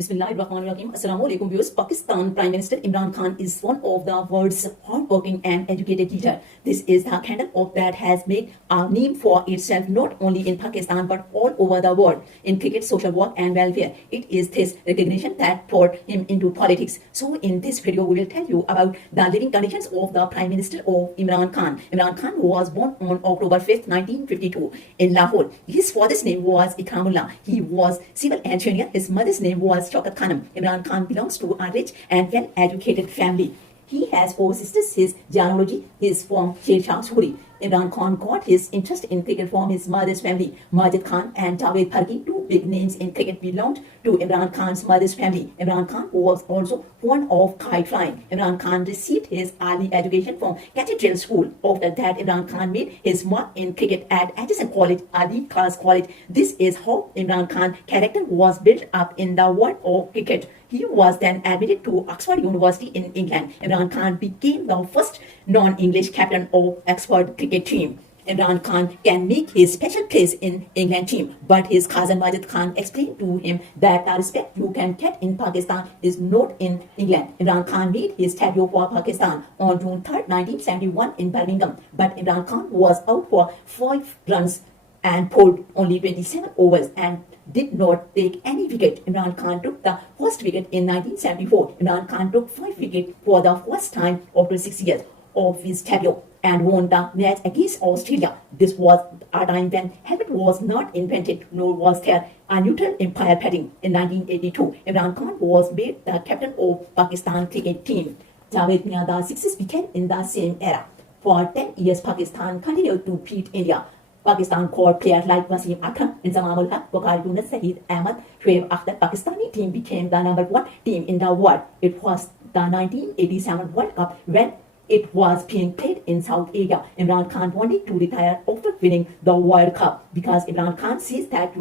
Bismillahirrahmanirrahim. Assalamu alaikum viewers. Pakistan Prime Minister Imran Khan is one of the world's hardworking and educated leader. This is the candle of that has made a name for itself not only in Pakistan but all over the world in cricket, social work and welfare. It is this recognition that brought him into politics. So in this video we will tell you about the living conditions of the Prime Minister of Imran Khan. Imran Khan was born on October 5th, 1952 in Lahore. His father's name was Ikramullah. He was civil engineer. His mother's name was Shaukat Khanum. Imran Khan belongs to a rich and well-educated family. He has four sisters. His genealogy is from Sher Shah Suri. Imran Khan got his interest in cricket from his mother's family. Majid Khan and Javed Farki, two big names in cricket, belonged to Imran Khan's mother's family. Imran Khan was also fond of kite flying. Imran Khan received his early education from Cathedral School. After that, Imran Khan made his mark in cricket at Addison College, a league class college. This is how Imran Khan's character was built up in the world of cricket. He was then admitted to Oxford University in England. Imran Khan became the first non-English captain of Oxford cricket team. Imran Khan can make his special place in England team, but his cousin Majid Khan explained to him that the respect you can get in Pakistan is not in England. Imran Khan made his debut for Pakistan on June 3rd, 1971 in Birmingham, but Imran Khan was out for 5 runs and bowled only 27 overs and did not take any wicket. Imran Khan took the first wicket in 1974. Imran Khan took 5 wickets for the first time after 6 years of his debut and won the match against Australia. This was a time when helmet was not invented, nor was there a neutral umpire batting. In 1982, Imran Khan was made the captain of Pakistan cricket team. Javed Mia, the sixes began in the same era. For 10 years, Pakistan continued to beat India. Pakistan called players like Wasim Akram, Inzamam ul Haq, Waqar Yunus, Saeed Ahmad, Shoaib Akhtar. Pakistani team became the number 1 team in the world. It was the 1987 World Cup when it was being played in South Asia. Imran Khan wanted to retire after winning the World Cup because Imran Khan says that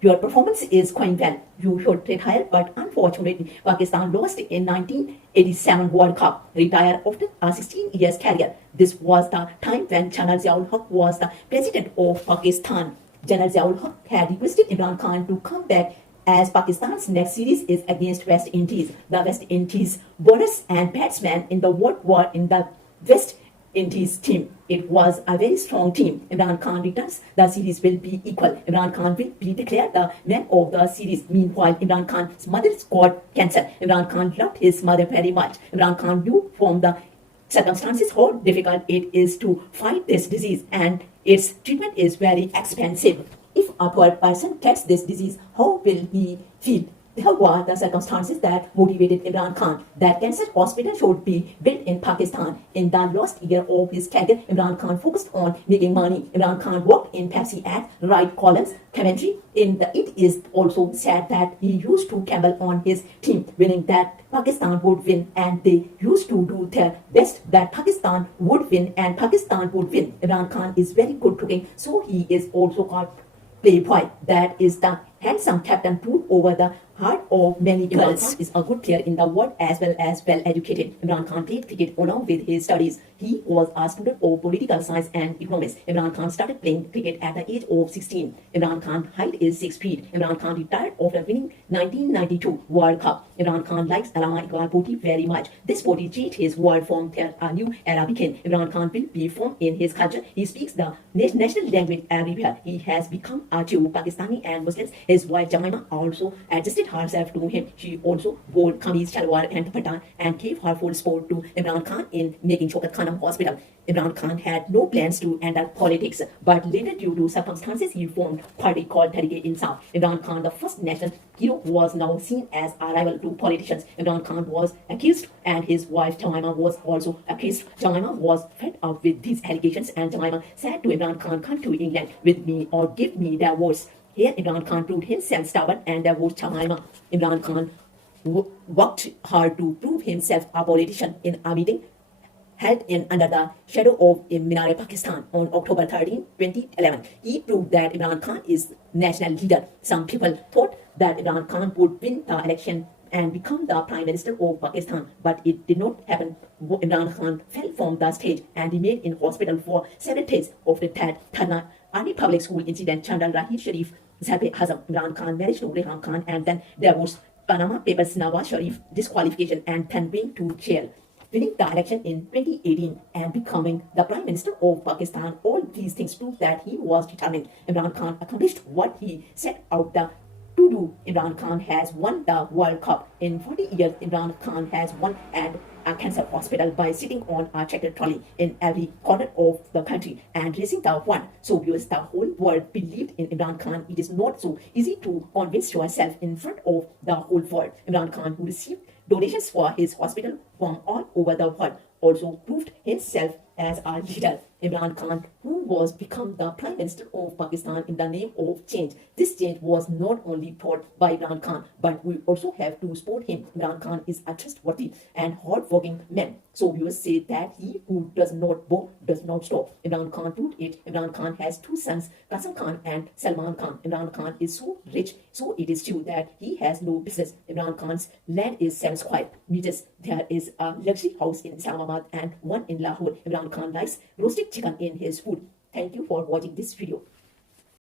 your performance is going well. You should retire, but unfortunately, Pakistan lost in 1987 World Cup, retired after a 16 years career. This was the time when General Ziaul Haq was the president of Pakistan. General Ziaul Haq had requested Imran Khan to come back as Pakistan's next series is against West Indies. The West Indies bowlers and batsmen in the world were in the West Indies team. It was a very strong team. Imran Khan returns, the series will be equal. Imran Khan will be declared the man of the series. Meanwhile, Imran Khan's mother's got cancer. Imran Khan loved his mother very much. Imran Khan knew from the circumstances how difficult it is to fight this disease and its treatment is very expensive. If a poor person gets this disease, how will he feel? There were the circumstances that motivated Imran Khan that cancer hospital should be built in Pakistan. In the last year of his career, Imran Khan focused on making money. Imran Khan worked in Pepsi ads, write columns, commentary. It is also said that he used to gamble on his team, winning that Pakistan would win, and they used to do their best that Pakistan would win and Pakistan would win. Imran Khan is very good looking, so he is also called Playboy. That is the handsome captain ruled over the heart of many girls. Imran Khan is a good player in the world as well educated. Imran Khan played cricket along with his studies. He was a student of political science and economics. Imran Khan started playing cricket at the age of 16. Imran Khan's height is 6 feet. Imran Khan retired after winning 1992 World Cup. Imran Khan likes Allama Iqbal Bhoti very much. This body changed his world from there a new era began. Imran Khan will be firm in his culture. He speaks the national language everywhere. He has become a Jew, Pakistani and Muslims. His wife Jemima also adjusted herself to him. She also wore kameez, shalwar and dupatta and gave her full support to Imran Khan in making Shaukat Khanum Hospital. Imran Khan had no plans to enter politics, but later due to circumstances he formed a party called Tehreek-e-Insaf. Imran Khan, the first national hero, was now seen as a rival to politicians. Imran Khan was accused and his wife Jemima was also accused. Jemima was fed up with these allegations and Jemima said to Imran Khan, "Come to England with me or give me divorce." Here Imran Khan proved himself stubborn and divorced Jemima. Imran Khan worked hard to prove himself a politician in a meeting held in under the shadow of Minar Pakistan on October 13, 2011. He proved that Imran Khan is national leader. Some people thought that Imran Khan would win the election and become the Prime Minister of Pakistan, but it did not happen. Imran Khan fell from the stage and remained in hospital for 7 days. After that, Thana Army Public School incident, General Rahid Sharif Zarb-e Azam, Imran Khan married to Rehan Khan and then divorced Panama Papers, Nawaz Sharif disqualification and then being to jail. Winning the election in 2018 and becoming the Prime Minister of Pakistan, all these things prove that he was determined. Imran Khan accomplished what he set out to do. Imran Khan has won the World Cup. In 40 years, Imran Khan has won and a cancer hospital by sitting on a tractor trolley in every corner of the country and raising the one. So because the whole world believed in Imran Khan, it is not so easy to convince yourself in front of the whole world. Imran Khan, who received donations for his hospital from all over the world, also proved himself as a leader. Imran Khan, who was become the Prime Minister of Pakistan in the name of change. This change was not only brought by Imran Khan, but we also have to support him. Imran Khan is a trustworthy and hard-working man. So viewers say that he who does not bow does not stop. Imran Khan proved it. Imran Khan has two sons, Qasem Khan and Salman Khan. Imran Khan is so rich, so it is true that he has no business. Imran Khan's land is 7 square meters. There is a luxury house in Islamabad and one in Lahore. Imran Khan likes roasted chicken in his food. Thank you for watching this video.